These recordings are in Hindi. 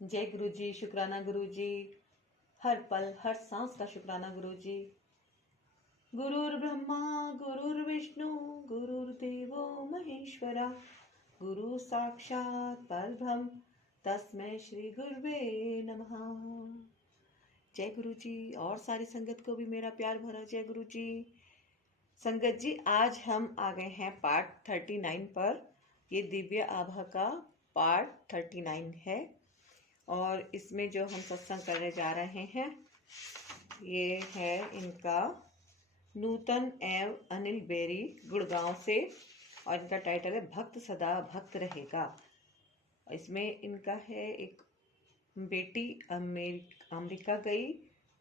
जय गुरु जी, शुक्राना गुरु जी। हर पल हर सांस का शुक्राना गुरु जी। गुरुर् ब्रह्मा गुरुर्विष्णु गुरुर्देवो महेश्वरा, गुरु साक्षात परब्रह्म तस्मै श्री गुरुवे नमः। जय गुरु जी और सारी संगत को भी मेरा प्यार भरा जय गुरु जी। संगत जी, आज हम आ गए हैं पार्ट 39 पर। ये दिव्य आभा का पार्ट 39 है और इसमें जो हम सत्संग करने जा रहे हैं ये है इनका नूतन एवं अनिल बेरी गुड़गांव से, और इनका टाइटल है भक्त सदा भक्त रहेगा। इसमें इनका है एक बेटी अमेरिका गई,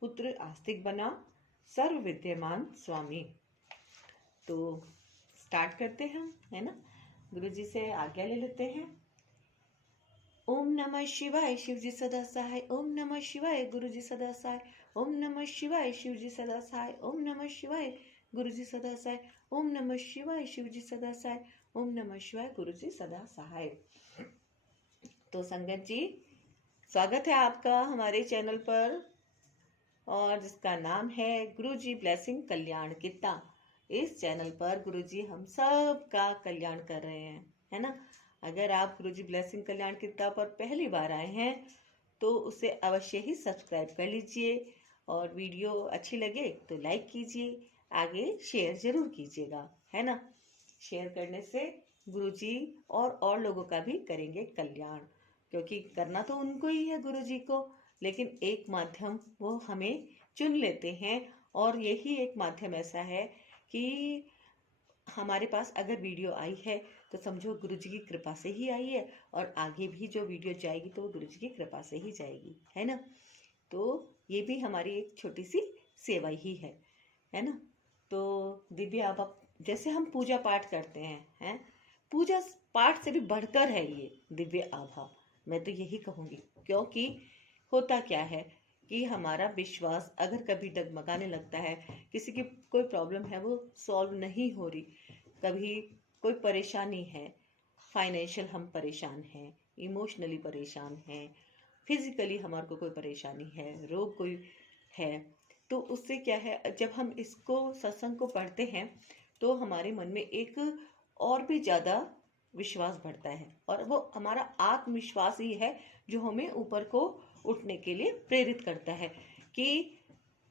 पुत्र आस्तिक बना, सर्व विद्यमान स्वामी। तो स्टार्ट करते हैं हम, है ना। गुरु जी से आज्ञा ले लेते हैं। ओम नमः शिवाय, शिव जी सदा सहाय। ओम नमः शिवाय, गुरु जी सदा सहाय। ओम नमः शिवाय, शिव जी सदा सहाय। ओम नमः शिवाय, गुरु जी सदा सहाय। ओम नमः शिवाय, शिव जी सदा सहाय। ओम नमः शिवाय, गुरु जी सदा सहाय। तो संगत जी, स्वागत है आपका हमारे चैनल पर, और जिसका नाम है गुरु जी ब्लेसिंग कल्याण कित्ता। इस चैनल पर गुरु जी हम सब का कल्याण कर रहे हैं, है ना। अगर आप गुरु जी ब्लेसिंग कल्याण कित्ता पर पहली बार आए हैं तो उसे अवश्य ही सब्सक्राइब कर लीजिए, और वीडियो अच्छी लगे तो लाइक कीजिए, आगे शेयर जरूर कीजिएगा, है ना। शेयर करने से गुरु जी और लोगों का भी करेंगे कल्याण, क्योंकि करना तो उनको ही है गुरु जी को, लेकिन एक माध्यम वो हमें चुन लेते हैं, और यही एक माध्यम ऐसा है कि हमारे पास अगर वीडियो आई है तो समझो गुरु जी की कृपा से ही आई है, और आगे भी जो वीडियो जाएगी तो गुरु जी की कृपा से ही जाएगी, है ना। तो ये भी हमारी एक छोटी सी सेवा ही है ना। तो दिव्य आभा जैसे हम पूजा पाठ करते हैं, पूजा पाठ से भी बढ़कर है ये दिव्य आभा, मैं तो यही कहूँगी। क्योंकि होता क्या है कि हमारा विश्वास अगर कभी डगमगाने लगता है, किसी की कोई प्रॉब्लम है वो सॉल्व नहीं हो रही, कभी कोई परेशानी है, फाइनेंशियल हम परेशान हैं, इमोशनली परेशान हैं, फिजिकली हमारे को कोई परेशानी है, रोग कोई है, तो उससे क्या है, जब हम इसको सत्संग को पढ़ते हैं तो हमारे मन में एक और भी ज़्यादा विश्वास बढ़ता है, और वो हमारा आत्मविश्वास ही है जो हमें ऊपर को उठने के लिए प्रेरित करता है, कि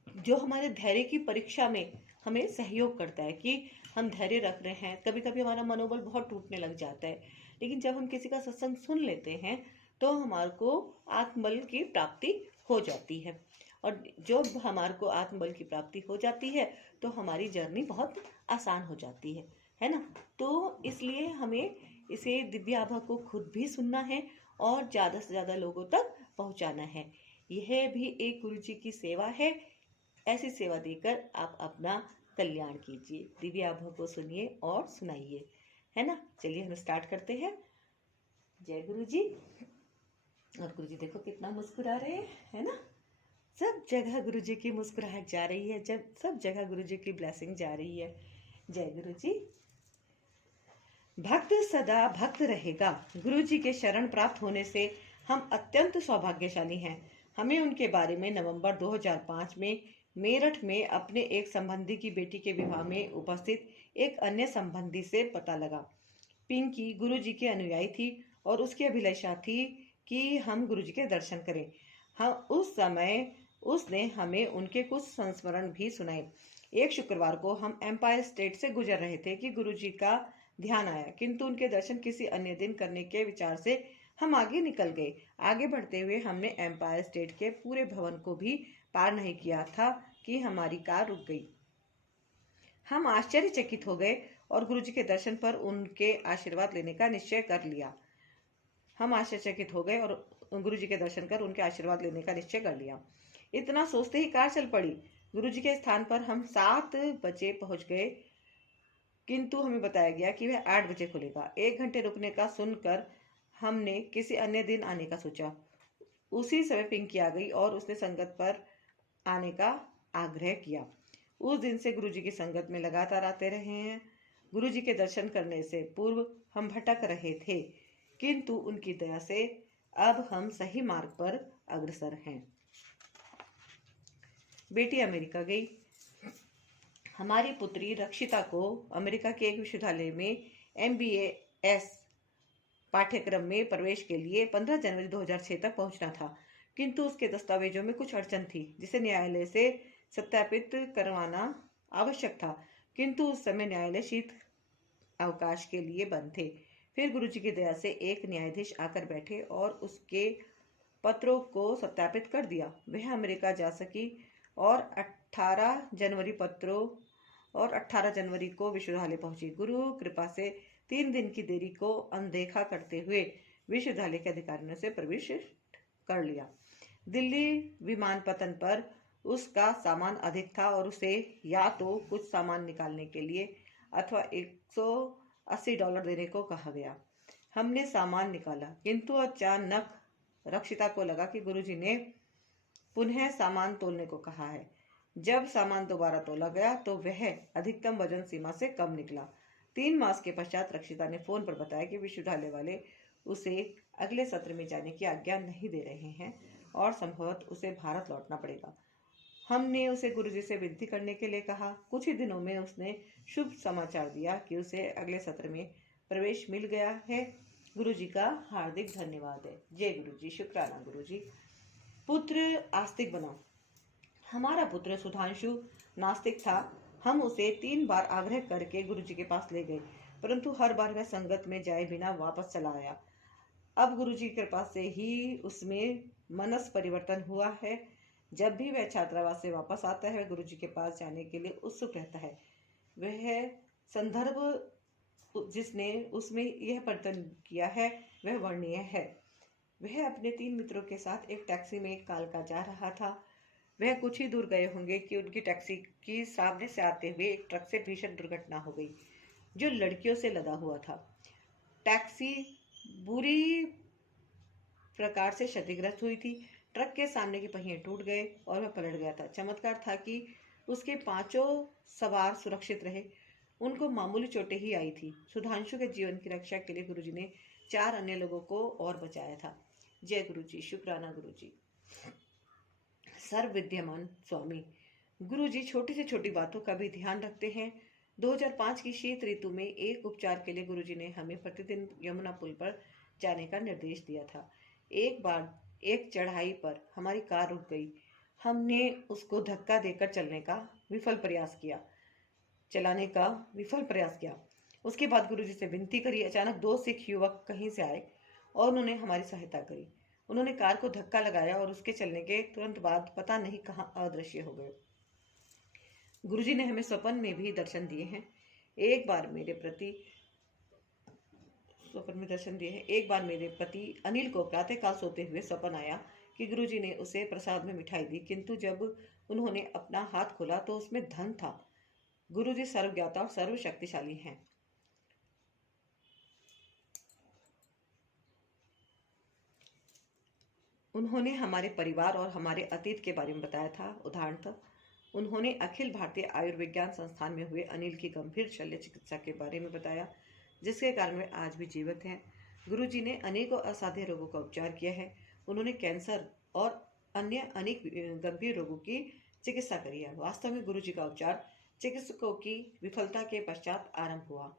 जो हमारे धैर्य की परीक्षा में हमें सहयोग करता है कि हम धैर्य रख रहे हैं। कभी कभी हमारा मनोबल बहुत टूटने लग जाता है, लेकिन जब हम किसी का सत्संग सुन लेते हैं तो हमारे को आत्मबल की प्राप्ति हो जाती है, और जब हमारे को आत्मबल की प्राप्ति हो जाती है तो हमारी जर्नी बहुत आसान हो जाती है ना। तो इसलिए हमें इसे दिव्य आभा को खुद भी सुनना है और ज़्यादा से ज़्यादा लोगों तक पहुंचाना है। यह भी एक गुरु जी की सेवा है। ऐसी सेवा देकर आप अपना कल्याण कीजिए, दिव्य आभा को सुनिए और सुनाइए, है ना। चलिए हम स्टार्ट करते हैं। जय गुरु जी। और गुरु जी देखो कितना मुस्कुरा रहे हैं, है ना। सब जगह गुरु जी की मुस्कुराहट जा रही है, जब सब जगह गुरु जी की ब्लेसिंग जा रही है। जय गुरु जी। भक्त सदा भक्त रहेगा। गुरु जी के शरण प्राप्त होने से हम अत्यंत सौभाग्यशाली हैं। हमें उनके बारे में नवंबर 2005 में मेरठ में अपने एक संबंधी की बेटी के विवाह में उपस्थित एक अन्य संबंधी से पता लगा। पिंकी गुरु जी की अनुयायी थी और उसकी अभिलाषा थी कि हम गुरु जी के दर्शन करें। हम उस समय उसने हमें उनके कुछ संस्मरण भी सुनाए। एक शुक्रवार को हम एम्पायर स्टेट से गुजर रहे थे कि गुरु जी का ध्यान आया, किंतु उनके दर्शन किसी अन्य दिन करने के विचार से हम आगे निकल गए। आगे बढ़ते हुए हमने एम्पायर स्टेट के पूरे भवन को भी पार नहीं किया था कि हमारी कार रुक गई। हम आश्चर्यचकित हो गए और गुरु जी के दर्शन पर उनके आशीर्वाद लेने का निश्चय कर लिया। हम आश्चर्यचकित हो गए और गुरु जी के दर्शन कर उनके आशीर्वाद लेने का निश्चय कर लिया। इतना सोचते ही कार चल पड़ी। गुरु जी के स्थान पर हम 7 बजे पहुंच गए, किंतु हमें बताया गया कि वह 8 बजे खुलेगा। 1 घंटे रुकने का सुनकर हमने किसी अन्य दिन आने का सोचा। उसी समय पिंकी आ गई और उसने संगत पर आने का आग्रह किया। उस दिन से गुरु जी की संगत में लगातार आते रहे हैं। गुरु जी के दर्शन करने से पूर्व हम भटक रहे थे, किंतु उनकी दया से अब हम सही मार्ग पर अग्रसर हैं। बेटी अमेरिका गई। हमारी पुत्री रक्षिता को अमेरिका के एक विश्वविद्यालय में MBAS पाठ्यक्रम में प्रवेश के लिए 15 जनवरी 2006 तक पहुंचना था, किंतु उसके दस्तावेजों में कुछ अड़चन थी जिसे न्यायालय से सत्यापित करवाना आवश्यक था, किंतु उस समय न्यायालय शीत अवकाश के लिए बंद थे। फिर गुरुजी की दया से एक न्यायाधीश आकर बैठे और उसके पत्रों को सत्यापित कर दिया। वह अमेरिका जा सकी और 18 जनवरी को विश्वविद्यालय पहुंची। गुरु कृपा से 3 दिन की देरी को अनदेखा करते हुए विश्वविद्यालय के अधिकारियों से प्रवेश कर लिया। दिल्ली विमानपत्तन पर उसका सामान अधिक था और उसे या तो कुछ सामान निकालने के लिए अथवा $180 देने को कहा गया। हमने सामान निकाला, किंतु अचानक रक्षिता को लगा कि गुरुजी ने पुनः सामान तोलने को कहा है। जब सामान दोबारा तोला गया तो वह अधिकतम वजन सीमा से कम निकला। 3 मास के पश्चात रक्षिता ने फोन पर बताया कि विश्वविद्यालय वाले उसे अगले सत्र में जाने की आज्ञा नहीं दे रहे हैं और संभवतः उसे भारत लौटना पड़ेगा। हमने उसे गुरुजी से विनती करने के लिए कहा। कुछ ही दिनों में उसने शुभ समाचार दिया कि उसे अगले सत्र में प्रवेश मिल गया है। गुरुजी का हार्दिक धन्यवाद है। जय गुरुजी। शुक्राना गुरुजी। पुत्र आस्तिक बनाओ। हमारा पुत्र सुधांशु नास्तिक था। हम उसे 3 बार आग्रह करके गुरुजी के पास ले गए, परंतु हर बार वह संगत में जाए बिना वापस चला आया। अब गुरुजी की कृपा से ही उसमें मनस परिवर्तन हुआ है। जब भी वह छात्रावास से वापस आता है, वह गुरुजी के पास जाने के लिए उत्सुक रहता है। वह संदर्भ जिसने उसमें यह परिवर्तन किया है वह वर्णनीय है। वह अपने 3 मित्रों के साथ एक टैक्सी में कालका जा रहा था। वह कुछ ही दूर गए होंगे कि उनकी टैक्सी की सामने से आते हुए एक ट्रक से भीषण दुर्घटना हो गई जो लड़कियों से लदा हुआ था। टैक्सी बुरी प्रकार से क्षतिग्रस्त हुई थी। ट्रक के सामने के पहिए टूट गए और वह पलट गया था। चमत्कार था कि उसके 5 सवार सुरक्षित रहे। उनको मामूली चोटें ही आई थी। सुधांशु के जीवन की रक्षा के लिए गुरुजी ने 4 अन्य लोगों को और बचाया था। जय गुरुजी। शुक्राना गुरुजी। सर्व विद्यमान स्वामी। गुरुजी छोटी से छोटी बातों का भी ध्यान रखते हैं। 2005 की शीत ऋतु में एक उपचार के लिए गुरुजी ने हमें प्रतिदिन यमुना पुल पर जाने का निर्देश दिया था। एक बार एक चढ़ाई पर हमारी कार रुक गई। हमने उसको धक्का देकर चलाने का विफल प्रयास किया। उसके बाद गुरुजी से विनती करी। अचानक 2 सिख युवक कहीं से आए और उन्होंने हमारी सहायता करी। उन्होंने कार को धक्का लगाया और उसके चलने के तुरंत बाद पता नहीं कहां अदृश्य हो गए। गुरुजी ने हमें स्वप्न में भी दर्शन दिए हैं। एक बार मेरे पति अनिल को प्रातःकाल सोते हुए स्वप्न आया कि गुरुजी ने उसे प्रसाद में मिठाई दी, किंतु जब उन्होंने अपना हाथ खोला तो उसमें धन था। गुरुजी सर्वज्ञाता और सर्वशक्तिशाली हैं। उन्होंने हमारे परिवार और हमारे अतीत के बारे में बताया था। उदाहरणतः उन्होंने अखिल भारतीय आयुर्विज्ञान संस्थान में हुए अनिल की गंभीर शल्य चिकित्सा के बारे में बताया, जिसके कारण वे आज भी जीवित हैं। गुरुजी ने अनेकों असाध्य रोगों का उपचार किया है। उन्होंने कैंसर और अन्य अनेक गंभीर रोगों की चिकित्सा करी है। वास्तव में गुरुजी का उपचार चिकित्सकों की विफलता के पश्चात आरंभ हुआ।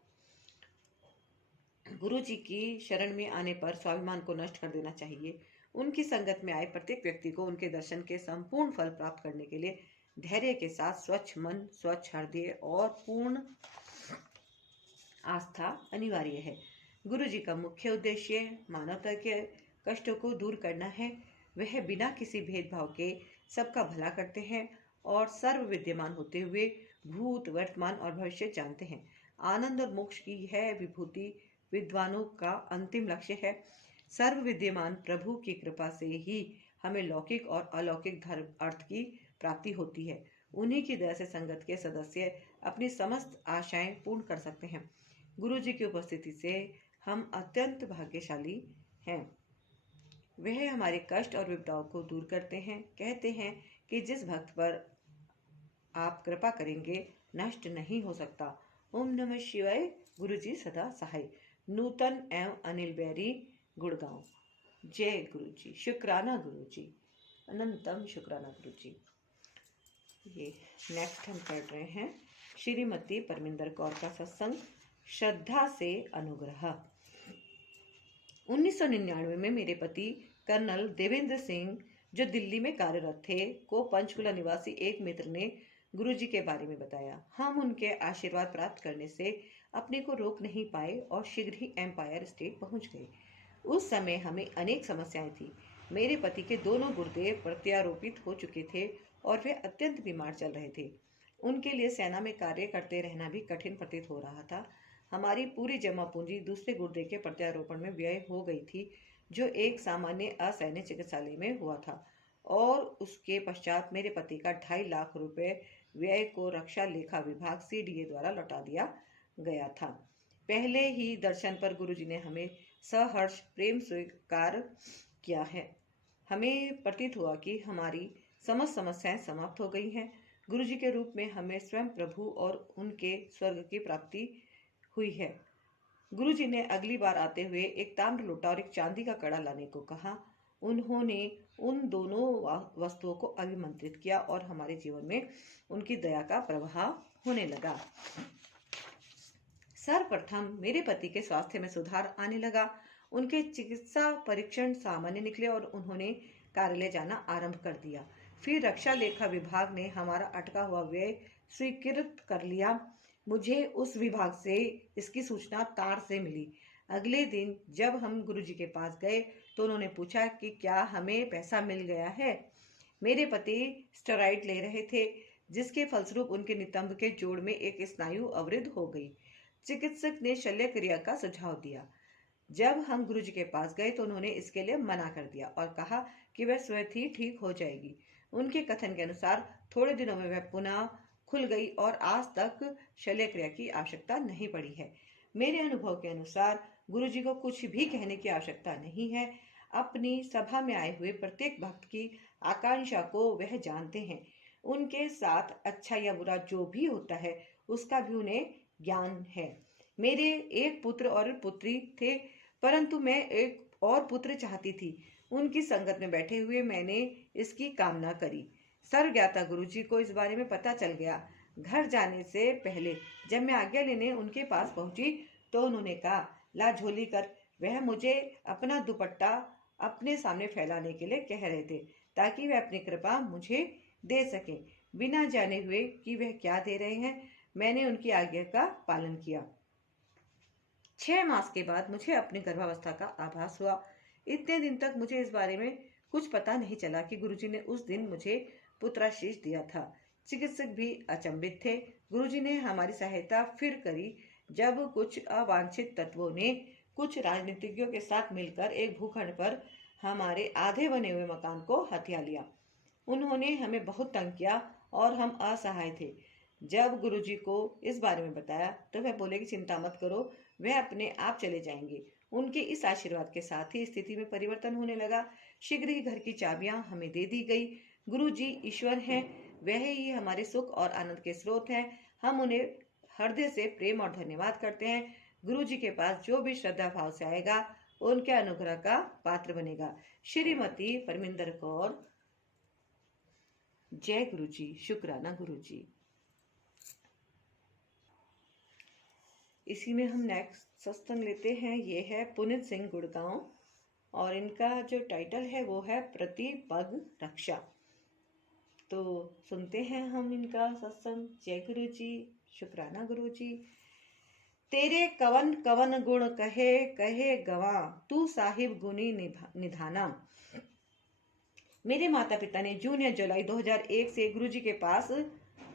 गुरुजी की शरण में आने पर स्वाभिमान को नष्ट कर देना चाहिए। उनकी संगत में आए प्रत्येक व्यक्ति को उनके दर्शन के संपूर्ण फल प्राप्त करने के लिए धैर्य के साथ स्वच्छ मन, स्वच्छ हृदय और पूर्ण आस्था अनिवार्य है। गुरुजी का मुख्य उद्देश्य मानवता के कष्टों को दूर करना है। वह बिना किसी भेदभाव के सबका भला करते हैं और सर्व विद्यमान होते हुए भूत, वर्तमान और भविष्य जानते हैं। आनंद और मोक्ष की यह विभूति विद्वानों का अंतिम लक्ष्य है। सर्व विद्यमान प्रभु की कृपा से ही हमें लौकिक और अलौकिक धर्म अर्थ की प्राप्ति होती है। उन्हीं की दया से संगत के सदस्य अपनी समस्त आशाएं पूर्ण कर सकते हैं। गुरुजी की उपस्थिति से हम अत्यंत भाग्यशाली हैं। वह हमारे कष्ट और विपदाओं को दूर करते हैं। कहते हैं कि जिस भक्त पर आप कृपा करेंगे नष्ट नहीं हो सकता। ओम नमः शिवाय। गुरुजी सदा सहाय। नूतन एवं अनिल बैरी, गुड़गांव। जय गुरु जी, शुक्राना गुरु जी, अनंतम शुक्राना गुरु जी। ये नेक्स्ट हम पढ़ रहे हैं श्रीमती परमिंदर कौर का सत्संग, श्रद्धा से अनुग्रह। 1999 में मेरे पति कर्नल देवेंद्र सिंह, जो दिल्ली में कार्यरत थे, को पंचकुला निवासी एक मित्र ने गुरुजी के बारे में बताया। हम उनके आशीर्वाद प्राप्त करने से अपने को रोक नहीं पाए और शीघ्र ही एम्पायर स्टेट पहुंच गए। उस समय हमें अनेक समस्याएं थी। मेरे पति के दोनों गुर्दे प्रत्यारोपित हो चुके थे और वे अत्यंत बीमार चल रहे थे। उनके लिए सेना में कार्य करते रहना भी कठिन प्रतीत हो रहा था। हमारी पूरी जमा पूंजी दूसरे गुर्दे के प्रत्यारोपण में व्यय हो गई थी, जो एक सामान्य असैन्य चिकित्सालय में हुआ था, और उसके पश्चात मेरे पति का 2.5 लाख रुपए व्यय को रक्षा लेखा विभाग CDA द्वारा लौटा दिया गया था। पहले ही दर्शन पर गुरुजी ने हमें सहर्ष प्रेम स्वीकार किया है। हमें प्रतीत हुआ कि हमारी समस्त समस्याएं समाप्त हो गई हैं। गुरुजी के रूप में हमें स्वयं प्रभु और उनके स्वर्ग की प्राप्ति हुई है। गुरुजी ने अगली बार आते हुए एक ताम्र लोटा और एक चांदी का कड़ा लाने को कहा। उन्होंने उन दोनों वस्तुओं को अभिमंत्रित किया और हमारे जीवन में उनकी दया का प्रभाव होने लगा। सर्वप्रथम मेरे पति के स्वास्थ्य में सुधार आने लगा। उनके चिकित्सा परीक्षण सामान्य निकले और उन्होंने कार्यालय जाना आरंभ कर दिया। फिर रक्षा लेखा विभाग ने हमारा अटका हुआ व्यय स्वीकृत कर लिया। मुझे उस विभाग से इसकी सूचना तार से मिली। अगले दिन जब हम गुरुजी के पास गए तो उन्होंने पूछा कि क्या हमें पैसा मिल गया है। मेरे पति स्टेरॉइड ले रहे थे, जिसके फलस्वरूप उनके नितंब के जोड़ में एक स्नायु अवरुद्ध हो गई। चिकित्सक ने शल्य क्रिया का सुझाव दिया। जब हम गुरुजी के पास गए तो उन्होंने इसके लिए मना कर दिया और कहा कि वह स्वयं ही ठीक हो जाएगी। उनके कथन के अनुसार थोड़े दिनों में वह पुनः खुल गई और आज तक शल्य क्रिया की आवश्यकता नहीं पड़ी है। मेरे अनुभव के अनुसार गुरुजी को कुछ भी कहने की आवश्यकता नहीं है। अपनी सभा में आए हुए प्रत्येक भक्त की आकांक्षा को वह जानते हैं। उनके साथ अच्छा या बुरा जो भी होता है उसका भी उन्हें ज्ञान है। मेरे एक पुत्र और पुत्री थे, परंतु मैं एक और पुत्र चाहती थी। उनकी संगत में बैठे हुए मैंने इसकी कामना करी। सर्वज्ञाता गुरुजी को इस बारे में पता चल गया। घर जाने से पहले जब मैं आज्ञा लेने उनके पास पहुंची तो उन्होंने कहा, ला झोली कर। वह मुझे अपना दुपट्टा अपने सामने फैलाने के लिए कह रहे थे ताकि वह अपनी कृपा मुझे दे सके। बिना जाने हुए कि वह क्या दे रहे हैं, मैंने उनकी आज्ञा का पालन किया। 6 मास के बाद मुझे अपनी गर्भावस्था का आभास हुआ। इतने दिन तक मुझे इस बारे में कुछ पता नहीं चला कि गुरुजी ने उस दिन मुझे पुत्राशीष दिया था। चिकित्सक भी अचंभित थे। गुरुजी ने हमारी सहायता फिर करी जब कुछ अवांछित तत्वों ने कुछ राजनीतिज्ञों के साथ मिलकर एक भूखंड पर हमारे आधे बने हुए मकान को हथिया लिया। उन्होंने हमें बहुत तंग किया और हम असहाय थे। जब गुरुजी को इस बारे में बताया तो वह बोले कि चिंता मत करो, वह अपने आप चले जाएंगे। उनके इस आशीर्वाद के साथ ही स्थिति में परिवर्तन होने लगा। शीघ्र ही घर की चाबियां हमें दे दी गई। गुरुजी ईश्वर हैं, वह ही हमारे सुख और आनंद के स्रोत हैं। हम उन्हें हृदय से प्रेम और धन्यवाद करते हैं। गुरुजी के पास जो भी श्रद्धा भाव से आएगा उनके अनुग्रह का पात्र बनेगा। श्रीमती परमिंदर कौर। जय गुरु जी, शुक्राना गुरु जी। इसी में हम नेक्स्ट सत्संग लेते हैं। ये है पुनित सिंह गुड़गांव और इनका जो टाइटल है वो है प्रतिपग रक्षा। तो सुनते हैं हम इनका सत्संग। जय गुरु जी, शुक्राना गुरु जी। तेरे कवन कवन गुण कहे कहे गवा, तू साहिब गुनी निधाना। मेरे माता पिता ने जून या जुलाई 2001 से गुरुजी के पास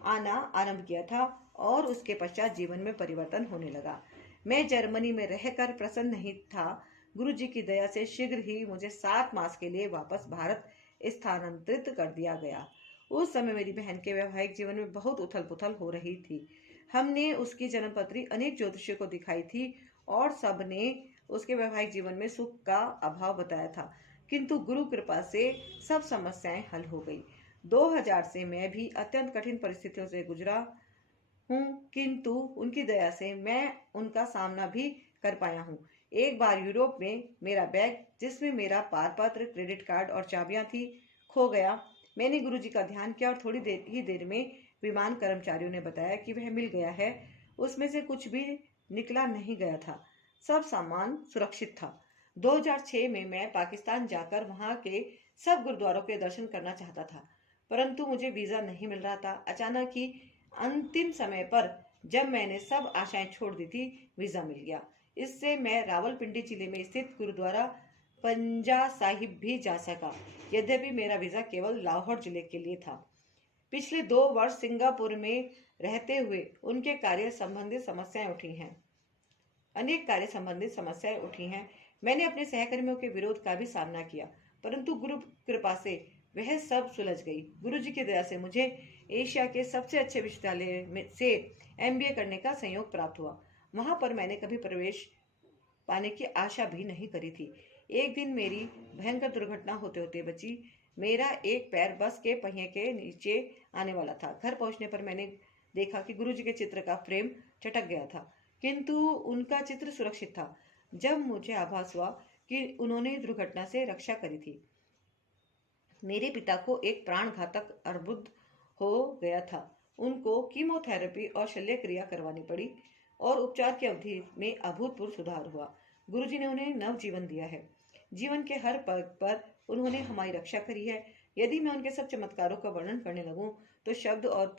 आना आरंभ किया था और उसके पश्चात जीवन में परिवर्तन होने लगा। मैं जर्मनी में रहकर प्रसन्न नहीं था। गुरुजी की दया से शीघ्र ही मुझे 7 मास के लिए वापस भारत स्थानांतरित कर दिया गया। उस समय मेरी बहन के वैवाहिक जीवन में बहुत उथल पुथल हो रही थी। हमने उसकी जन्मपत्री अनेक ज्योतिषियों को दिखाई थी और सबने उसके वैवाहिक जीवन में सुख का अभाव बताया था, किंतु गुरु कृपा से सब समस्याएं हल हो गई। 2000 से मैं भी अत्यंत कठिन परिस्थितियों से गुजरा हूँ, किंतु उनकी दया से मैं उनका सामना भी कर पाया हूँ। एक बार यूरोप में मेरा बैग, जिसमें मेरा पारपत्र, क्रेडिट कार्ड और चाबियां थी, खो गया। मैंने गुरुजी का ध्यान किया और थोड़ी देर में विमान कर्मचारियों ने बताया कि वह मिल गया है। उसमें से कुछ भी निकला नहीं गया था। सब सामान सुरक्षित था। 2006 में मैं पाकिस्तान जाकर वहां के सब गुरुद्वारों के दर्शन करना चाहता था, परंतु मुझे वीजा नहीं मिल रहा था। अचानक ही अंतिम समय पर जब मैंने सब आशाएं छोड़ दी थी, वीजा मिल गया। इससे मैं रावलपिंडी जिले में स्थित गुरुद्वारा पंजा साहिब भी जा सका, यद्यपि मेरा वीजा केवल लाहौर जिले के लिए था। पिछले 2 वर्ष सिंगापुर में रहते हुए उनके कार्य संबंधित समस्याएं उठी हैं। अनेक कार्य संबंधित समस्याएं उठी हैं। मैंने अपने सहकर्मियों के विरोध का भी सामना किया, परंतु गुरु कृपा से वह सब सुलझ गई। गुरुजी की दया से मुझे एशिया के सबसे अच्छे विश्वविद्यालय में से MBA करने का संयोग प्राप्त हुआ। वहां पर मैंने कभी प्रवेश पाने की आशा भी नहीं करी थी। एक दिन मेरी भयंकर दुर्घटना होते होते बची। मेरा एक पैर बस के पहिए के नीचे आने वाला था। घर पहुंचने पर मैंने देखा कि गुरुजी के चित्र का फ्रेम चटक गया था, किंतु उनका चित्र सुरक्षित था। जब मुझे आभास हुआ कि उन्होंने दुर्घटना से रक्षा करी थी। मेरे पिता को एक प्राणघातक अर्बुद हो गया था। उनको कीमोथेरेपी और शल्य क्रिया करवानी पड़ी और उपचार की अवधि में अभूतपूर्व सुधार हुआ। गुरुजी ने उन्हें नव जीवन दिया है। जीवन के हर पग पर उन्होंने हमारी रक्षा करी है। यदि मैं उनके सब चमत्कारों का वर्णन करने लगूं तो शब्द और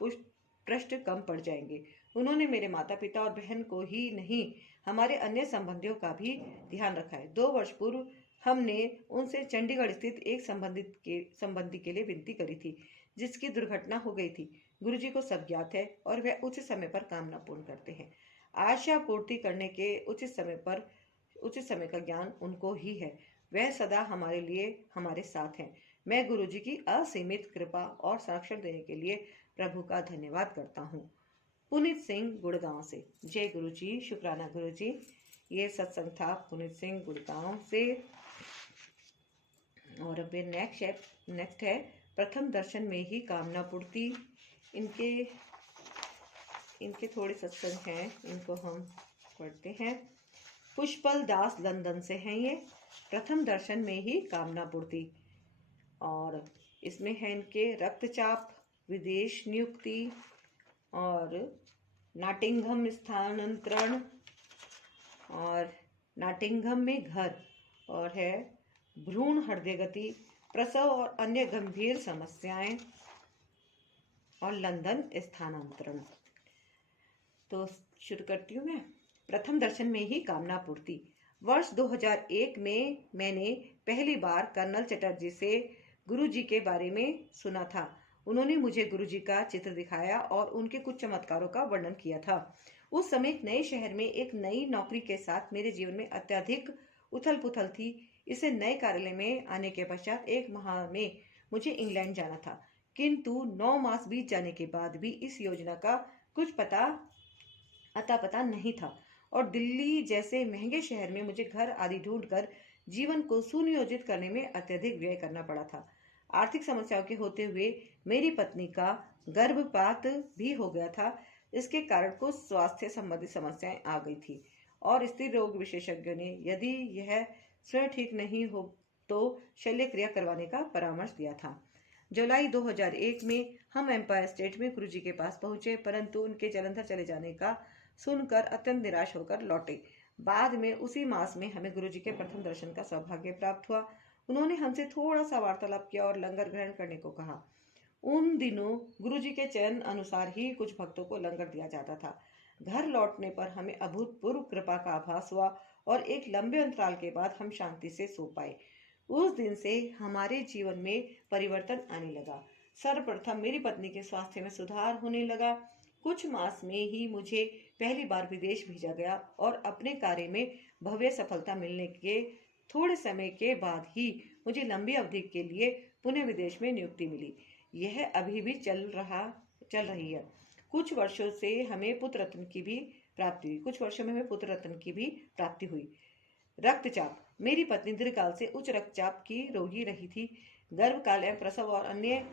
पृष्ठ कम पड़ जाएंगे। उन्होंने मेरे माता पिता और बहन को ही नहीं, हमारे अन्य संबंधियों का भी ध्यान रखा है। 2 वर्ष पूर्व हमने उनसे चंडीगढ़ स्थित एक संबंधी के लिए विनती करी थी, जिसकी दुर्घटना हो गई थी। गुरुजी को सब ज्ञात है और वह उचित समय पर कामना पूर्ण करते हैं। आशा पूर्ति करने के उचित समय का ज्ञान उनको ही है। वह सदा हमारे लिए हमारे साथ हैं। मैं गुरुजी की असीमित कृपा और संरक्षण देने के लिए प्रभु का धन्यवाद करता हूँ। पुनीत सिंह, गुड़गांव से। जय गुरुजी, शुक्राना गुरुजी। ये सत्संग था पुनीत सिंह, गुड़गांव से। और अब नेक्स्ट है प्रथम दर्शन में ही कामना पूर्ति। इनके थोड़े सत्संग हैं, इनको हम पढ़ते हैं। पुष्पल दास लंदन से हैं ये। प्रथम दर्शन में ही कामना पूर्ति। और इसमें है इनके रक्तचाप, विदेश नियुक्ति और नाटिंघम स्थानांतरण और नाटिंघम में घर, और है भ्रूण हृदय गति, प्रसव और अन्य गंभीर समस्याएं और लंदन स्थानांतरण। तो शुरू करती हूँ मैं। प्रथम दर्शन में ही कामना पूर्ति। वर्ष 2001 में मैंने पहली बार कर्नल चटर्जी से गुरुजी के बारे में सुना था। उन्होंने मुझे गुरुजी का चित्र दिखाया और उनके कुछ चमत्कारों का वर्णन किया था। उस समय एक नए शहर में एक नई नौकरी के साथ मेरे जीवन में अत्यधिक उथल पुथल थी। इसे नए कार्यालय में आने के पश्चात 1 माह में मुझे इंग्लैंड जाना था, किंतु 9 मास बीत जाने के बाद भी इस योजना का कुछ अता पता नहीं था और दिल्ली जैसे महंगे शहर में मुझे घर आदि ढूंढकर जीवन को सुनियोजित करने में अत्यधिक व्यय करना पड़ा था। आर्थिक समस्याओं के होते हुए मेरी पत्नी का गर्भपात भी हो गया था। इसके कारण कुछ स्वास्थ्य संबंधी समस्याएं आ गई थी और स्त्री रोग विशेषज्ञों ने यदि यह स्वयं ठीक नहीं हो तो शल्य क्रिया करवाने का परामर्श दिया था। जुलाई 2001 में हम एम्पायर स्टेट में गुरुजी के पास पहुंचे, परंतु उनके जलंधर चले जाने का सुनकर अत्यंत निराश होकर लौटे। बाद में उसी मास में हमें गुरुजी के प्रथम दर्शन का सौभाग्य प्राप्त हुआ। उन्होंने हमसे थोड़ा सा वार्तालाप किया और लंगर ग्रहण करने को कहा। उन दिनों गुरुजी के चयन अनुसार ही कुछ भक्तों को लंगर दिया जाता था। घर लौटने पर हमें अभूतपूर्व कृपा का आभास हुआ और एक लंबे अंतराल के बाद हम शांति से सो पाए। उस दिन से हमारे जीवन में परिवर्तन आने लगा। सर्वप्रथम मेरी पत्नी के स्वास्थ्य में सुधार होने लगा। कुछ मास में ही मुझे पहली बार विदेश भेजा गया और अपने कार्य में भव्य सफलता मिलने के थोड़े समय के बाद ही मुझे लंबी अवधि के लिए पुणे विदेश में नियुक्ति मिली। यह अभी भी चल रही है। कुछ वर्षों में हमें पुत्र रत्न की भी प्राप्ति हुई। रक्तचाप। मेरी पत्नी दीर्घकाल से उच्च रक्तचाप की रोगी रही थी। गर्भकाल एवं प्रसव और अन्य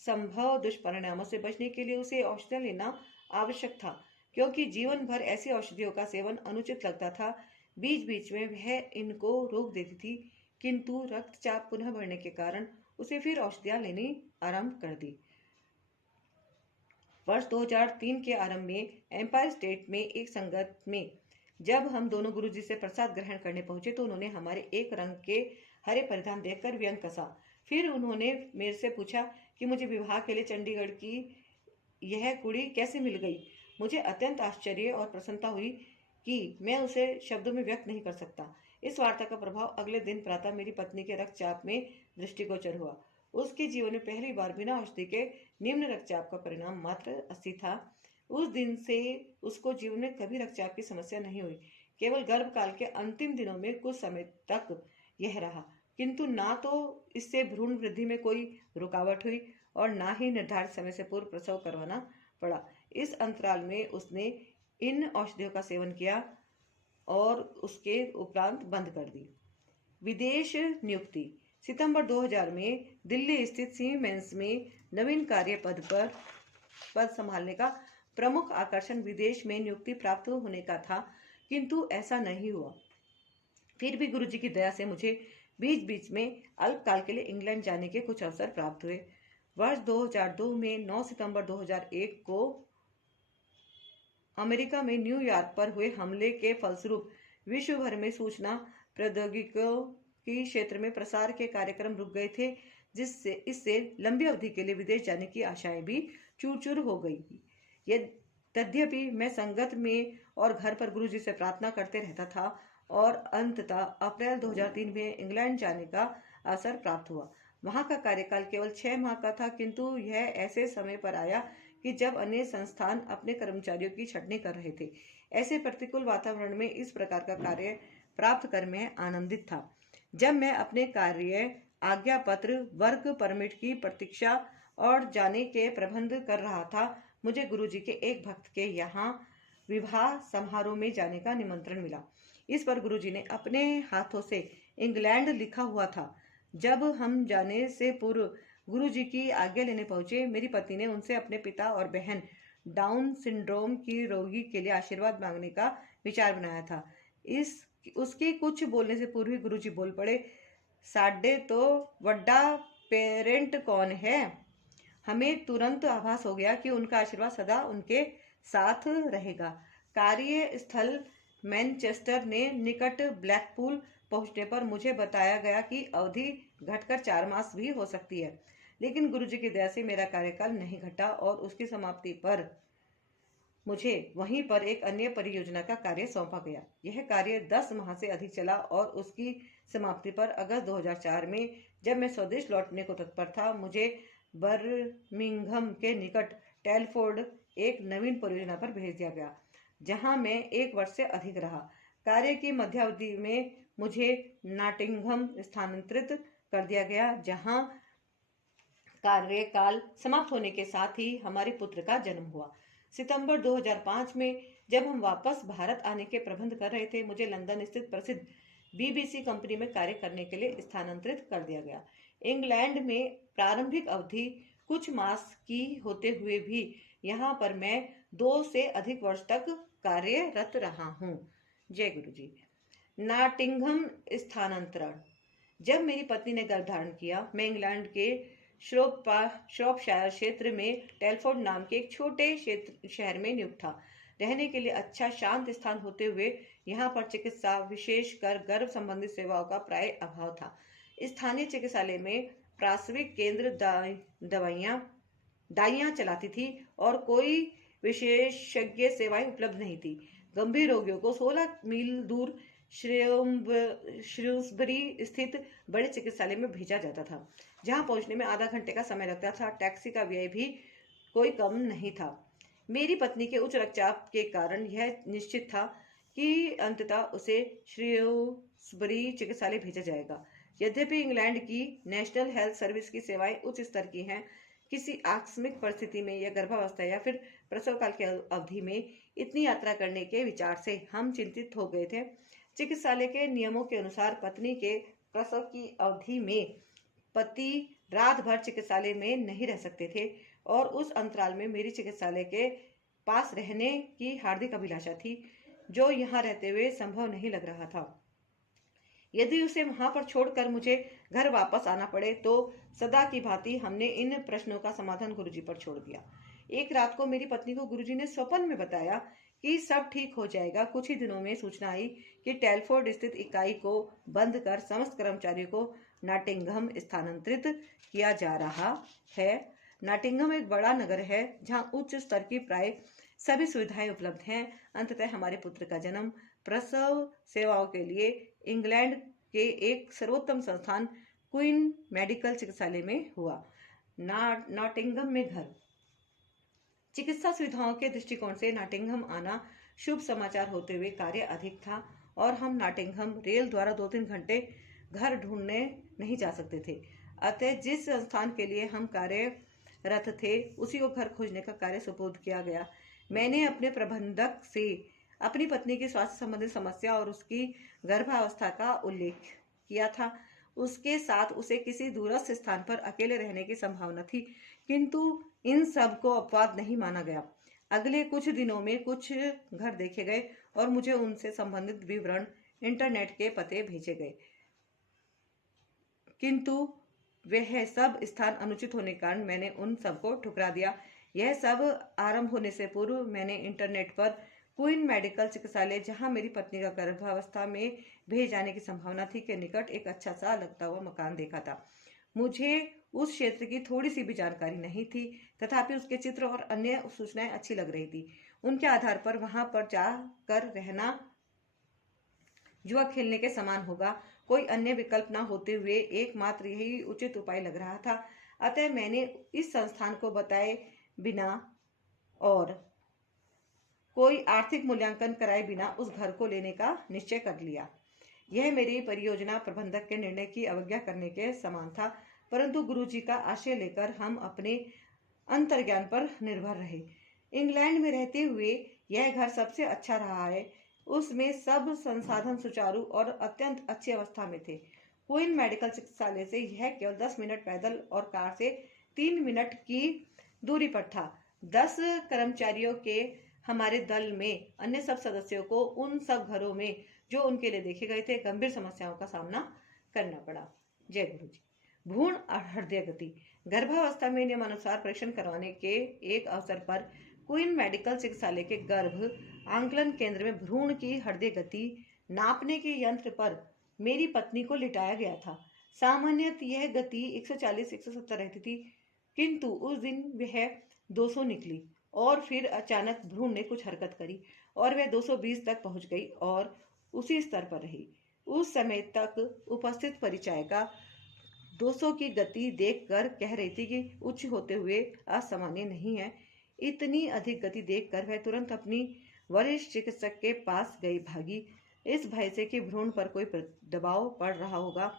संभव दुष्परिणामों से बचने के लिए उसे औषधियां लेना आवश्यक था, क्योंकि जीवन भर ऐसी औषधियों का सेवन अनुचित लगता था बीच बीच में वह इनको रोक देती थी, किंतु रक्तचाप पुनः बढ़ने के कारण उसे फिर औषधियां लेनी आरंभ कर दी। वर्ष 2003 के आरंभ में एम्पायर स्टेट में एक संगत में जब हम दोनों गुरुजी से प्रसाद ग्रहण करने पहुंचे तो उन्होंने हमारे एक रंग के हरे परिधान देखकर व्यंग कसा। फिर उन्होंने मेरे से पूछा कि मुझे विवाह के लिए चंडीगढ़ की यह कुड़ी कैसे मिल गई। मुझे अत्यंत आश्चर्य और प्रसन्नता हुई कि मैं उसे शब्दों में व्यक्त नहीं कर सकता। इस वार्ता का प्रभाव अगले दिन प्रातः मेरी पत्नी के रक्तचाप में दृष्टिगोचर हुआ। उसके जीवन में पहली बार बिना औषधि के निम्न रक्तचाप का परिणाम मात्र 80 था। उस दिन से उसको जीवन में कभी रक्तचाप की समस्या नहीं हुई। केवल गर्भकाल के अंतिम दिनों में कुछ समय तक यह रहा, किंतु ना तो इससे भ्रूण वृद्धि में कोई रुकावट हुई और ना ही निर्धारित समय से पूर्व प्रसव करवाना पड़ा। इस अंतराल में उसने इन औषधियों का सेवन किया और उसके उपरांत बंद कर दी। विदेश नियुक्ति। सितंबर 2000 में दिल्ली स्थित सीमेंस में नवीन कार्य पद संभालने का प्रमुख आकर्षण विदेश में नियुक्ति प्राप्त होने का था, किंतु ऐसा नहीं हुआ। फिर भी गुरुजी की दया से मुझे बीच बीच में अल्पकाल के लिए इंग्लैंड जाने के कुछ अवसर प्राप्त हुए। वर्ष 2002 में 9 सितंबर 2001 को अमेरिका में न्यूयॉर्क पर हुए हमले के फलस्वरूप विश्व भर में सूचना प्रौद्योगिकियों की क्षेत्र में प्रसार के कार्यक्रम रुक गए थे, जिससे इससे लंबी अवधि के लिए विदेश जाने की आशाएं भी चूर चूर हो गई। तद्यपि मैं संगत में और घर पर गुरुजी से प्रार्थना करते रहता था और अंततः अप्रैल 2003 में इंग्लैंड जाने का अवसर प्राप्त हुआ। वहां का कार्यकाल केवल 6 माह का था, किंतु यह ऐसे समय पर आया कि जब अन्य संस्थान अपने कर्मचारियों की छंटनी कर रहे थे। ऐसे प्रतिकूल वातावरण में इस प्रकार का कार्य प्राप्त कर मैं आनंदित था। जब मैं अपने कार्य, आज्ञा पत्र, वर्क परमिट की प्रतीक्षा और जाने के प्रबंध कर रहा था, मुझे गुरुजी के एक भक्त के यहाँ विवाह समारोह में जाने का निमंत्रण मिला। इस पर गुरुजी ने अपने हाथों से इंग्लैंड लिखा हुआ था। जब हम जाने से पूर्व गुरुजी की आज्ञा लेने पहुंचे, मेरी पत्नी ने उनसे अपने पिता और बहन डाउन सिंड्रोम की रोगी के लिए आशीर्वाद मांगने का विचार बनाया था। उसके कुछ बोलने से पूर्व ही गुरुजी बोल पड़े, साडे तो वड्डा पेरेंट कौन है। हमें तुरंत आभास हो गया कि उनका आशीर्वाद सदा उनके साथ रहेगा। कार्य स्थल मैनचेस्टर ने निकट ब्लैकपूल पहुंचने पर मुझे बताया गया कि अवधि घटकर 4 मास भी हो सकती है, लेकिन गुरुजी की दया से मेरा कार्यकाल नहीं घटा और उसकी समाप्ति पर मुझे वहीं पर एक अन्य परियोजना का कार्य सौंपा गया। यह कार्य 10 माह से अधिक चला और उसकी समाप्ति पर अगस्त 2004 में जब मैं स्वदेश लौटने को तत्पर था, मुझे बर्मिंघम के निकट टेलफोर्ड एक नवीन परियोजना पर भेज दिया गया, जहां मैं 1 वर्ष से अधिक रहा। कार्य की मध्यावधि में मुझे नॉटिंघम स्थानांतरित कर दिया गया, जहां कार्यकाल समाप्त होने के साथ ही हमारे पुत्र का जन्म हुआ। सितंबर 2005 में जब हम वापस भारत आने के प्रबंध कर रहे थे, मुझे लंदन स्थित प्रसिद्ध BBC कंपनी में कार्य करने के लिए स्थानांतरित कर दिया गया। इंग्लैंड में प्रारंभिक अवधि कुछ मास की होते हुए भी यहाँ पर मैं 2 से अधिक वर्ष तक कार्यरत रहा हूँ। जय गुरु जी। नॉटिंघम स्थानांतरण। जब मेरी पत्नी ने गर्भधारण किया, मैं इंग्लैंड के श्रोपशायर क्षेत्र में टेलफोर्ड नाम के एक छोटे शहर में नियुक्त था। रहने के लिए अच्छा शांत स्थान होते हुए यहाँ पर चिकित्सा, विशेषकर गर्भ संबंधी सेवाओं का प्राय अभाव था। स्थानीय चिकित्सालय में प्रासविक केंद्र दाइयाँ चलाती थी और कोई विशेषज्ञ सेवाएं उपलब्ध नहीं थी। गंभीर रोगियों को 16 मील दूर श्रूसबरी स्थित बड़े चिकित्सालय में भेजा जाता था, जहां पहुंचने में आधा घंटे का समय लगता था। टैक्सी का व्यय भी कोई कम नहीं था। मेरी पत्नी के उच्च रक्तचाप के कारण यह निश्चित था कि अंततः उसे श्रूसबरी चिकित्सालय भेजा जाएगा। यद्यपि इंग्लैंड की नेशनल हेल्थ सर्विस की सेवाएं उच्च स्तर की हैं, किसी आकस्मिक परिस्थिति में या गर्भावस्था या फिर प्रसव काल की अवधि में इतनी यात्रा करने के विचार से हम चिंतित हो गए थे। चिकित्सालय के नियमों के अनुसार पत्नी के प्रसव की अवधि में पति रात भर चिकित्सालय में नहीं रह सकते थे और उस अंतराल में मेरी चिकित्सालय के पास रहने की हार्दिक अभिलाषा थी। जो यहाँ रहते हुए संभव नहीं लग रहा था। यदि उसे वहां पर छोड़कर मुझे घर वापस आना पड़े तो सदा की भांति हमने इन प्रश्नों का समाधान गुरुजी पर छोड़ दिया। एक रात को मेरी पत्नी को गुरुजी ने स्वप्न में बताया कि सब ठीक हो जाएगा। कुछ ही दिनों में सूचना आई कि टेलफोर्ड स्थित इकाई को बंद कर समस्त कर्मचारियों को नॉटिंघम स्थानांतरित किया जा रहा है। नॉटिंघम एक बड़ा नगर है जहां उच्च स्तर की प्राय सभी सुविधाएं उपलब्ध हैं। अंततः हमारे पुत्र का जन्म प्रसव सेवाओं के लिए इंग्लैंड के एक सर्वोत्तम संस्थान क्वीन मेडिकल चिकित्सालय में हुआ। नॉटिंघम में घर चिकित्सा सुविधाओं के दृष्टिकोण से नॉटिंघम आना शुभ समाचार होते हुए कार्य अधिक था और हम नॉटिंघम रेल द्वारा 2-3 घंटे घर ढूंढने नहीं जा सकते थे। अतः जिस संस्थान के लिए हम कार्यरत थे उसी को घर खोजने का कार्य सुपुर्द किया गया। मैंने अपने प्रबंधक से अपनी पत्नी की स्वास्थ्य संबंधी समस्या और उसकी गर्भावस्था का उल्लेख किया था। उसके साथ उसे किसी दूरस्थ स्थान पर अकेले रहने की संभावना थी, किंतु इन सब को अपवाद नहीं माना गया। अगले कुछ दिनों में कुछ घर देखे गए और मुझे उनसे संबंधित विवरण इंटरनेट के पते भेजे गए, किंतु वह सब स्थान अनुचित होने के कारण मैंने उन सबको ठुकरा दिया। यह सब आरंभ होने से पूर्व मैंने इंटरनेट पर क्वीन मेडिकल चिकित्सालय, जहां मेरी पत्नी का गर्भावस्था में भेज जाने की संभावना थी, के निकट एक अच्छा सा लगता हुआ मकान देखा था। मुझे उस क्षेत्र की थोड़ी सी भी जानकारी नहीं थी, तथापि उसके चित्र और अन्य सूचनाएं अच्छी लग रही थी। उनके आधार पर वहां पर जाकर रहना जुआ खेलने के समान होगा। कोई अन्य विकल्प न होते हुए एकमात्र यही उचित उपाय लग रहा था। अतः मैंने इस संस्थान को बताए बिना और कोई आर्थिक मूल्यांकन कराए बिना उस घर को लेने का निश्चय कर लिया। यह मेरी परियोजना प्रबंधक के निर्णय की अवज्ञा करने के समान था, परंतु गुरुजी का आशय लेकर हम अपने अंतर्ज्ञान पर निर्भर रहे। इंग्लैंड में रहते हुए यह घर सबसे अच्छा रहा है। उसमें सब संसाधन सुचारू और अत्यंत अच्छी अवस्था में थे। क्वीन मेडिकल चिकित्सालय से यह केवल 10 मिनट पैदल और कार से 3 मिनट की दूरी पर था। 10 कर्मचारियों के हमारे दल में अन्य सब सदस्यों को उन सब घरों में जो उनके लिए देखे गए थे गंभीर समस्याओं का सामना करना पड़ा। जय गुरु जी। भ्रूण हृदय गति गर्भावस्था में नियमानुसार परीक्षण करवाने के एक अवसर पर क्वीन मेडिकल चिकित्सालय के गर्भ आंकलन केंद्र में भ्रूण की हृदय गति नापने के यंत्र पर मेरी पत्नी को लिटाया गया था। सामान्यतः यह गति 140-170 रहती थी, किंतु उस दिन वह 200 निकली और फिर अचानक भ्रूण ने कुछ हरकत करी और वह 220 तक पहुंच गई और उसी स्तर पर रही। उस समय तक उपस्थित परिचायिका 200 की गति देखकर कह रही थी कि उच्च होते हुए असामान्य नहीं है। इतनी अधिक गति देखकर वह तुरंत अपनी वरिष्ठ चिकित्सक के पास गई भागी, इस भय से कि भ्रूण पर कोई दबाव पड़ रहा होगा।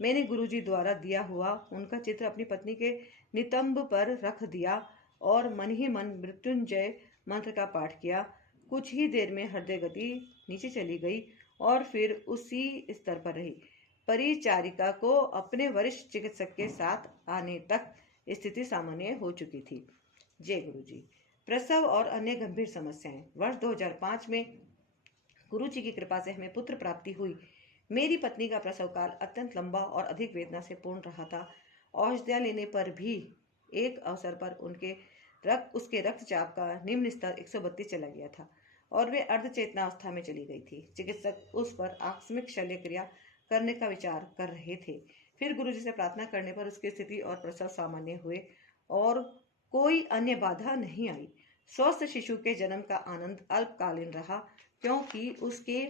मैंने गुरुजी द्वारा दिया हुआ उनका चित्र अपनी पत्नी के नितंब पर रख दिया और मन ही मन मृत्युंजय मंत्र का पाठ किया। कुछ ही देर में हृदय गति नीचे चली गई और फिर उसी स्तर पर रही। परिचारिका को अपने वरिष्ठ चिकित्सक के साथ आने तक स्थिति सामान्य हो चुकी थी। जय गुरु जी। प्रसव और अन्य गंभीर समस्याएं। वर्ष 2005 में गुरु जी की कृपा से हमें पुत्र प्राप्ति हुई। मेरी पत्नी का प्रसव काल अत्यंत लंबा और अधिक वेदना से पूर्ण रहा था। औषधियां लेने पर भी एक अवसर पर उसके रक्तचाप का निम्न स्तर 132 चला गया था और वे अर्धचेतनावस्था में चली गई थी। चिकित्सक उस पर आकस्मिक शल्य क्रिया करने का विचार कर रहे थे। फिर गुरुजी से प्रार्थना करने पर उसकी स्थिति और प्रसव सामान्य हुए और कोई अन्य बाधा नहीं आई। स्वस्थ शिशु के जन्म का आनंद अल्पकालीन रहा, क्योंकि उसके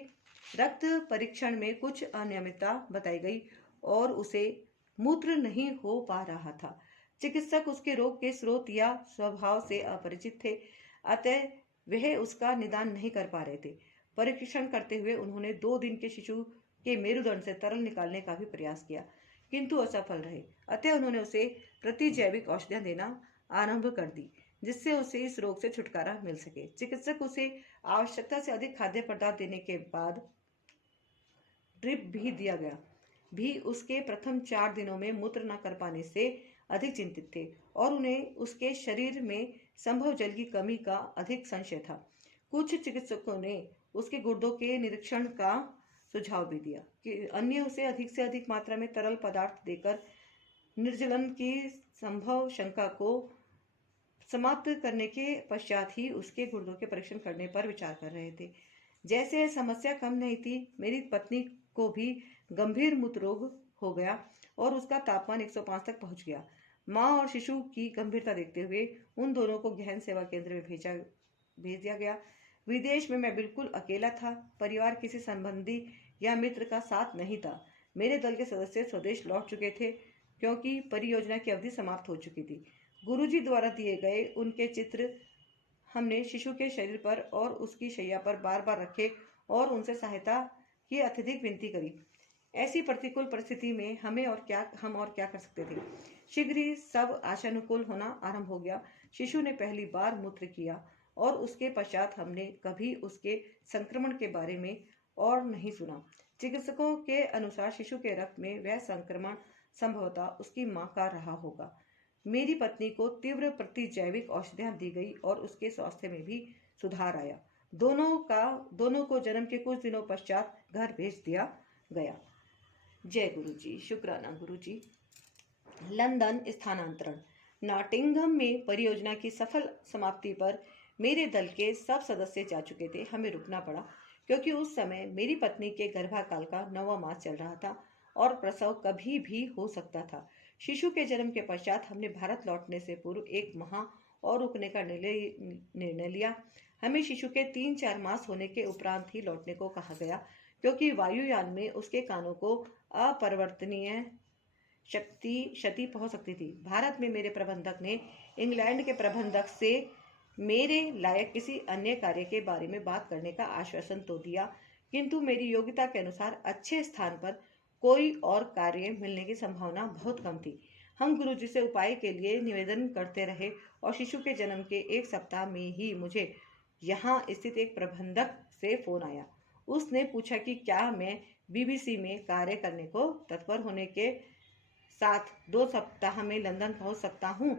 रक्त परीक्षण में कुछ अनियमितता बताई गई और उसे मूत्र नहीं हो पा रहा था। चिकित्सक उसके रोग के स्रोत या स्वभाव से अपरिचित थे, अतः वह उसका निदान नहीं कर पा रहे थे। परीक्षण करते हुए उन्होंने 2 दिन के शिशु के मेरुदंड से तरल निकालने का भी प्रयास किया, किंतु असफल रहे। अतः उन्होंने उसे प्रतिजैविक औषधियां देना आरंभ कर दी, जिससे उसे इस रोग से छुटकारा मिल सके। चिकित्सक उसे आवश्यकता से अधिक खाद्य पदार्थ देने के बाद ड्रिप भी दिया गया भी उसके प्रथम 4 दिनों में मूत्र न कर पाने से अधिक चिंतित थे और उन्हें उसके शरीर में संभव जल की कमी का अधिक संशय था। कुछ चिकित्सकों ने उसके गुर्दों के निरीक्षण का सुझाव भी दिया कि अन्य उसे अधिक से अधिक मात्रा में तरल पदार्थ देकर निर्जलन की संभव शंका को समाप्त करने के पश्चात ही उसके गुर्दों के परीक्षण करने पर विचार कर रहे थे। जैसे समस्या कम नहीं थी, मेरी पत्नी को भी गंभीर मूत्र रोग हो गया और उसका तापमान 105 तक पहुंच गया। माँ और शिशु की गंभीरता देखते हुए उन दोनों को गहन सेवा केंद्र में भेज दिया गया। विदेश में मैं बिल्कुल अकेला था। परिवार किसी संबंधी या मित्र का साथ नहीं था। मेरे दल के सदस्य स्वदेश लौट चुके थे क्योंकि परियोजना की अवधि समाप्त हो चुकी थी। गुरुजी द्वारा दिए गए उनके चित्र हमने शिशु के शरीर पर और उसकी शैया पर बार बार रखे और उनसे सहायता की अत्यधिक विनती करी। ऐसी प्रतिकूल परिस्थिति में हम और क्या कर सकते थे। शीघ्र ही सब आशानुकूल होना आरंभ हो गया। शिशु ने पहली बार मूत्र किया और उसके पश्चात हमने कभी उसके संक्रमण के बारे में और नहीं सुना। चिकित्सकों के अनुसार शिशु के रक्त में वह संक्रमण संभवतः उसकी मां का रहा होगा। मेरी पत्नी को तीव्र प्रतिजैविक औषधियां दी गई और उसके स्वास्थ्य में भी सुधार आया। दोनों को जन्म के कुछ दिनों पश्चात घर भेज दिया गया। जय गुरु जी, शुक्राना गुरु जी। लंदन स्थानांतरण। नॉटिंघम में परियोजना की सफल समाप्ति पर मेरे दल के सब सदस्य जा चुके थे। हमें रुकना पड़ा क्योंकि उस समय मेरी पत्नी के गर्भाकाल का 9वां मास चल रहा था और प्रसव कभी भी हो सकता था। शिशु के जन्म के पश्चात हमने भारत लौटने से पूर्व 1 माह और रुकने का निर्णय लिया। हमें शिशु के 3-4 मास होने के उपरांत ही लौटने को कहा गया क्योंकि वायुयान में उसके कानों को अपरिवर्तनीय क्षति पहुंच सकती थी। भारत में मेरे प्रबंधक ने इंग्लैंड के प्रबंधक से मेरे लायक किसी अन्य कार्य के बारे में बात करने का आश्वासन तो दिया, किंतु मेरी योग्यता के अनुसार अच्छे स्थान पर कोई और कार्य मिलने की संभावना बहुत कम थी। हम गुरुजी से उपाय के लिए निवेदन करते रहे और शिशु के जन्म के 1 सप्ताह में ही मुझे यहाँ स्थित एक प्रबंधक से फोन आया। उसने पूछा कि क्या मैं BBC में कार्य करने को तत्पर होने के साथ 2 सप्ताह में लंदन पहुंच सकता हूं।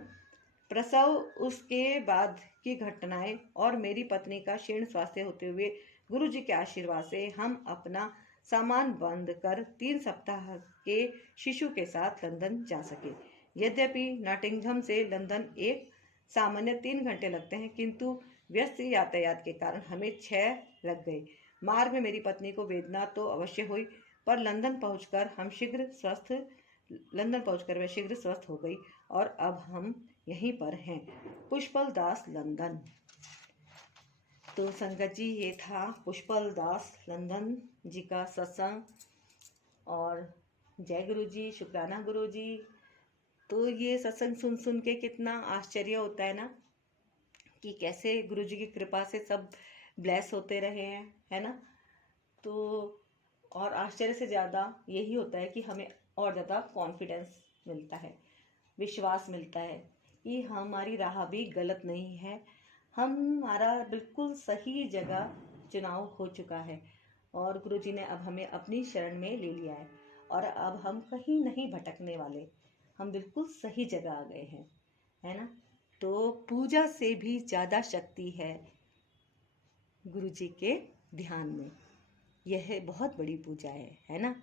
प्रसव, उसके बाद की घटनाएं और मेरी पत्नी का क्षीण स्वास्थ्य होते हुए गुरुजी के आशीर्वाद से हम अपना सामान बंद कर 3 सप्ताह के शिशु के साथ लंदन जा सके। यद्यपि नॉटिंघम से लंदन एक सामान्य 3 घंटे लगते हैं, किंतु व्यस्त यातायात के कारण हमें 6 लग गए। मार्ग में मेरी पत्नी को वेदना तो अवश्य हुई, पर लंदन पहुंचकर वह शीघ्र स्वस्थ हो गई और अब हम यहीं पर हैं। पुष्पल दास, लंदन। तो संगत जी, ये था पुष्पल दास लंदन जी का सत्संग। और जय गुरु जी, शुक्राना गुरु जी। तो ये सत्संग सुन सुन के कितना आश्चर्य होता है ना, कि कैसे गुरु जी की कृपा से सब ब्लेस होते रहे हैं, है ना। तो और आश्चर्य से ज़्यादा यही होता है कि हमें और ज़्यादा कॉन्फिडेंस मिलता है, विश्वास मिलता है कि हमारी राह भी गलत नहीं है, हमारा बिल्कुल सही जगह चुनाव हो चुका है और गुरुजी ने अब हमें अपनी शरण में ले लिया है और अब हम कहीं नहीं भटकने वाले, हम बिल्कुल सही जगह आ गए हैं, है ना। तो पूजा से भी ज़्यादा शक्ति है गुरुजी के ध्यान में। यह बहुत बड़ी पूजा है ना।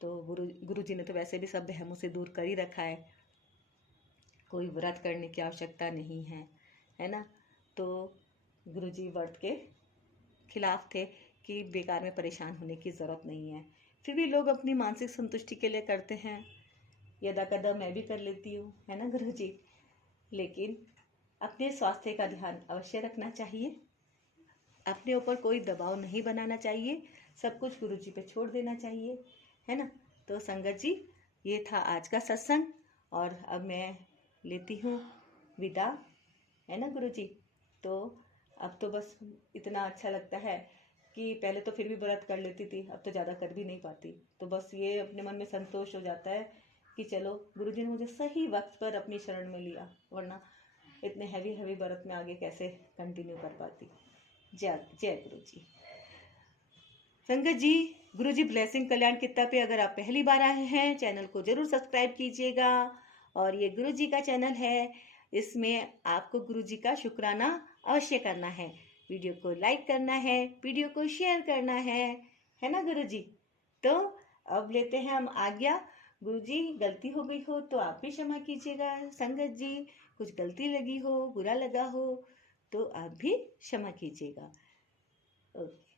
तो गुरुजी ने तो वैसे भी सब वहमों से दूर कर ही रखा है, कोई व्रत करने की आवश्यकता नहीं है ना। तो गुरुजी व्रत के खिलाफ थे कि बेकार में परेशान होने की ज़रूरत नहीं है, फिर भी लोग अपनी मानसिक संतुष्टि के लिए करते हैं। यदा कदा मैं भी कर लेती हूँ, है ना गुरुजी। लेकिन अपने स्वास्थ्य का ध्यान अवश्य रखना चाहिए, अपने ऊपर कोई दबाव नहीं बनाना चाहिए, सब कुछ गुरुजी पे छोड़ देना चाहिए, है ना। तो संगत जी, ये था आज का सत्संग और अब मैं लेती हूँ विदा, है ना गुरुजी। तो अब तो बस इतना अच्छा लगता है कि पहले तो फिर भी व्रत कर लेती थी, अब तो ज़्यादा कर भी नहीं पाती। तो बस ये अपने मन में संतोष हो जाता है कि चलो गुरुजी ने मुझे सही वक्त पर अपनी शरण में लिया, वरना इतने हैवी व्रत में आगे कैसे कंटिन्यू कर पाती। जय गुरुजी। संगत जी, गुरुजी ब्लेसिंग कल्याण कित्ता पे अगर आप पहली बार आए हैं, चैनल को जरूर सब्सक्राइब कीजिएगा। और ये गुरुजी का चैनल है, इसमें आपको गुरुजी का शुक्राना अवश्य करना है। वीडियो को लाइक करना है, वीडियो को शेयर करना है ना गुरुजी। तो अब लेते हैं हम आज्ञा। गुरुजी गलती हो गई हो तो आप भी क्षमा कीजिएगा। संगत जी कुछ गलती लगी हो, बुरा लगा हो तो आप भी क्षमा कीजिएगा। ओके।